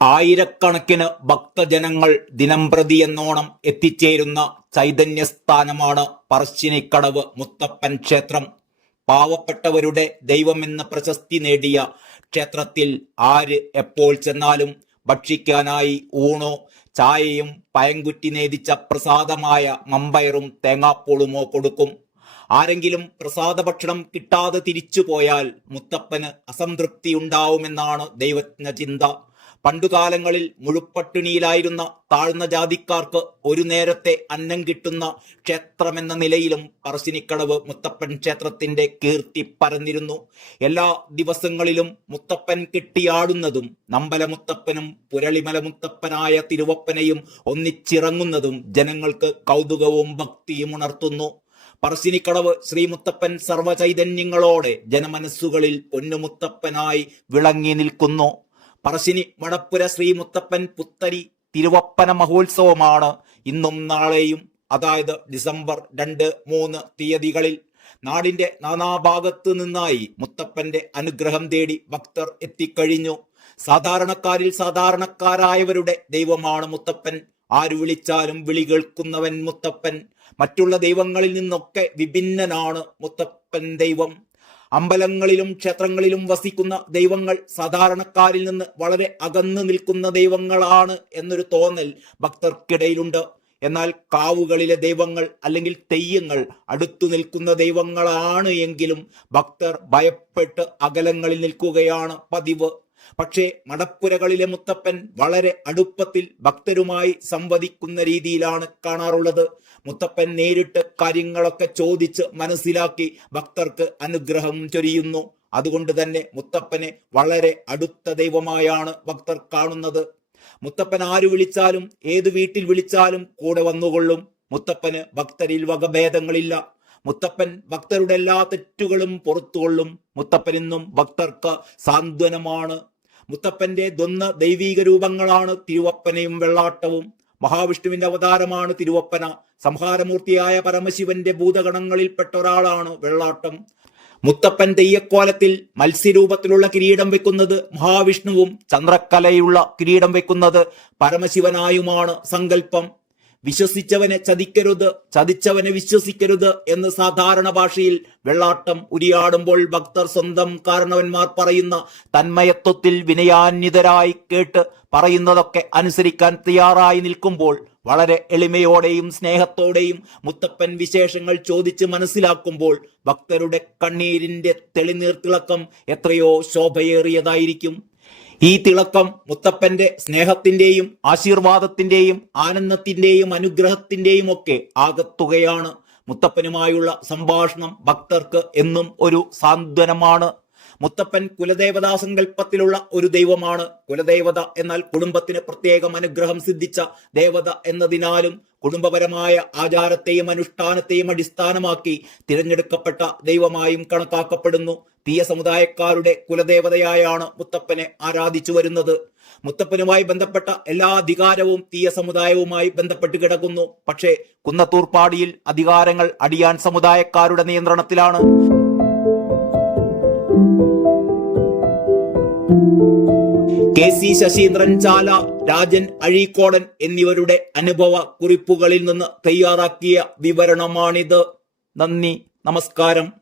ആയിരക്കണക്കിന് ഭക്തജനങ്ങൾ ദിനംപ്രതി എന്നോണം എത്തിച്ചേരുന്ന ചൈതന്യസ്ഥാനമാണ് പറശ്ശിനിക്കടവ് മുത്തപ്പൻ ക്ഷേത്രം. പാവപ്പെട്ടവരുടെ ദൈവമെന്ന പ്രശസ്തി നേടിയ ക്ഷേത്രത്തിൽ ആര് എപ്പോൾ ചെന്നാലും ഭക്ഷിക്കാനായി ഊണോ ചായയും പയങ്കുറ്റി നേദിച്ച പ്രസാദമായ മമ്പയറും തേങ്ങാപ്പൂളുമോ കൊടുക്കും. ആരെങ്കിലും പ്രസാദ ഭക്ഷണം കിട്ടാതെ തിരിച്ചു പോയാൽ മുത്തപ്പന് അസംതൃപ്തി ഉണ്ടാവുമെന്നാണ് ദൈവജ്ഞ ചിന്ത. പണ്ടുകാലങ്ങളിൽ മുഴുപ്പട്ടിണിയിലായിരുന്ന താഴ്ന്ന ജാതിക്കാർക്ക് ഒരു നേരത്തെ അന്നം കിട്ടുന്ന ക്ഷേത്രമെന്ന നിലയിലും പറശ്ശിനിക്കടവ് മുത്തപ്പൻ ക്ഷേത്രത്തിന്റെ കീർത്തി പരന്നിരുന്നു. എല്ലാ ദിവസങ്ങളിലും മുത്തപ്പൻ കെട്ടിയാടുന്നതും നമ്പല മുത്തപ്പനും പുരളിമല മുത്തപ്പനായ തിരുവപ്പനയും ഒന്നിച്ചിറങ്ങുന്നതും ജനങ്ങൾക്ക് കൗതുകവും ഭക്തിയും ഉണർത്തുന്നു. പറശ്ശിനിക്കടവ് ശ്രീമുത്തപ്പൻ സർവചൈതന്യങ്ങളോടെ ജനമനസ്സുകളിൽ പൊന്നുമുത്തപ്പനായി വിളങ്ങി നിൽക്കുന്നു. പറശ്ശിനി മണപ്പുര ശ്രീ മുത്തപ്പൻ പുത്തരി തിരുവപ്പന മഹോത്സവമാണ്. ഇന്നും നാളെയും അതായത് ഡിസംബർ രണ്ട് മൂന്ന് തീയതികളിൽ നാടിന്റെ നാനാഭാഗത്ത് നിന്നായി മുത്തപ്പന്റെ അനുഗ്രഹം തേടി ഭക്തർ എത്തിക്കഴിഞ്ഞു. സാധാരണക്കാരിൽ സാധാരണക്കാരായവരുടെ ദൈവമാണ് മുത്തപ്പൻ. ആര് വിളിച്ചാലും വിളി കേൾക്കുന്നവൻ മുത്തപ്പൻ. മറ്റുള്ള ദൈവങ്ങളിൽ നിന്നൊക്കെ വിഭിന്നനാണ് മുത്തപ്പൻ ദൈവം. അമ്പലങ്ങളിലും ക്ഷേത്രങ്ങളിലും വസിക്കുന്ന ദൈവങ്ങൾ സാധാരണക്കാരിൽ നിന്ന് വളരെ അകന്നു നിൽക്കുന്ന ദൈവങ്ങളാണ് എന്നൊരു തോന്നൽ ഭക്തർക്കിടയിലുണ്ട്. എന്നാൽ കാവുകളിലെ ദൈവങ്ങൾ അല്ലെങ്കിൽ തെയ്യങ്ങൾ അടുത്തു നിൽക്കുന്ന ദൈവങ്ങളാണ് എങ്കിലും ഭക്തർ ഭയപ്പെട്ട് അകലങ്ങളിൽ നിൽക്കുകയാണ് പതിവ്. പക്ഷേ മടപ്പുരകളിലെ മുത്തപ്പൻ വളരെ അടുപ്പത്തിൽ ഭക്തരുമായി സംവദിക്കുന്ന രീതിയിലാണ് കാണാറുള്ളത്. മുത്തപ്പൻ നേരിട്ട് കാര്യങ്ങളൊക്കെ ചോദിച്ച് മനസ്സിലാക്കി ഭക്തർക്ക് അനുഗ്രഹം ചൊരിയുന്നു. അതുകൊണ്ട് തന്നെ മുത്തപ്പനെ വളരെ അടുത്ത ദൈവമായാണ് ഭക്തർ കാണുന്നത്. മുത്തപ്പൻ ആര് വിളിച്ചാലും ഏത് വീട്ടിൽ വിളിച്ചാലും കൂടെ വന്നുകൊള്ളും. മുത്തപ്പന് ഭക്തരിൽ വകഭേദങ്ങളില്ല മുത്തപ്പൻ ഭക്തരുടെ എല്ലാ തെറ്റുകളും പുറത്തുകൊള്ളും. മുത്തപ്പൻ ഇന്നും ഭക്തർക്ക് സാന്ത്വനമാണ്. മുത്തപ്പന്റെ ദ്വന്ന ദൈവീക രൂപങ്ങളാണ് തിരുവപ്പനയും വെള്ളാട്ടവും. മഹാവിഷ്ണുവിന്റെ അവതാരമാണ് തിരുവപ്പന. സംഹാരമൂർത്തിയായ പരമശിവന്റെ ഭൂതഗണങ്ങളിൽപ്പെട്ട ഒരാളാണ് വെള്ളാട്ടം. മുത്തപ്പൻ തെയ്യക്കോലത്തിൽ മത്സ്യരൂപത്തിലുള്ള കിരീടം വെക്കുന്നത് മഹാവിഷ്ണുവും ചന്ദ്രക്കലയുള്ള കിരീടം വെക്കുന്നത് പരമശിവനായുമാണ് സങ്കല്പം വിശ്വസിച്ചവനെ ചതിക്കരുത് ചതിച്ചവനെ വിശ്വസിക്കരുത് എന്ന് സാധാരണ ഭാഷയിൽ വെള്ളാട്ടം ഉരിയാടുമ്പോൾ ഭക്തർ സ്വന്തം കാരണവന്മാർ പറയുന്ന തന്മയത്വത്തിൽ വിനയാന്വിതരായി കേട്ട് പറയുന്നതൊക്കെ അനുസരിക്കാൻ തയ്യാറായി നിൽക്കുമ്പോൾ വളരെ എളിമയോടെയും സ്നേഹത്തോടെയും മുത്തപ്പൻ വിശേഷങ്ങൾ ചോദിച്ച് മനസ്സിലാക്കുമ്പോൾ ഭക്തരുടെ കണ്ണീരിന്റെ തെളിനീർത്തിളക്കം എത്രയോ ശോഭയേറിയതായിരിക്കും. ഈ തിളക്കം മുത്തപ്പന്റെ സ്നേഹത്തിന്റെയും ആശീർവാദത്തിന്റെയും ആനന്ദത്തിന്റെയും അനുഗ്രഹത്തിന്റെയും ഒക്കെ ആകത്തുകയാണ്. മുത്തപ്പനുമായുള്ള സംഭാഷണം ഭക്തർക്ക് എന്നും ഒരു സാന്ത്വനമാണ്. മുത്തപ്പൻ കുലദേവതാ സങ്കല്പത്തിലുള്ള ഒരു ദൈവമാണ്. കുലദേവത എന്നാൽ കുടുംബത്തിന് പ്രത്യേകം അനുഗ്രഹം സിദ്ധിച്ച ദേവത എന്നതിനാലും കുടുംബപരമായ ആചാരത്തെയും അനുഷ്ഠാനത്തെയും അടിസ്ഥാനമാക്കി തിരഞ്ഞെടുക്കപ്പെട്ട ദൈവമായും കണക്കാക്കപ്പെടുന്നു. തീയ സമുദായക്കാരുടെ കുലദേവതയായാണ് മുത്തപ്പനെ ആരാധിച്ചു വരുന്നത്. മുത്തപ്പനുമായി ബന്ധപ്പെട്ട എല്ലാ അധികാരവും തീയ സമുദായവുമായി ബന്ധപ്പെട്ട് കിടക്കുന്നു. പക്ഷേ കുന്നത്തൂർപ്പാടിയിൽ അധികാരങ്ങൾ അടിയാൻ സമുദായക്കാരുടെ നിയന്ത്രണത്തിലാണ്. കെ സി ശശീന്ദ്രൻ ചാല രാജൻ അഴീക്കോടൻ എന്നിവരുടെ അനുഭവ കുറിപ്പുകളിൽ നിന്ന് തയ്യാറാക്കിയ വിവരണമാണിത്. നന്ദി നമസ്കാരം.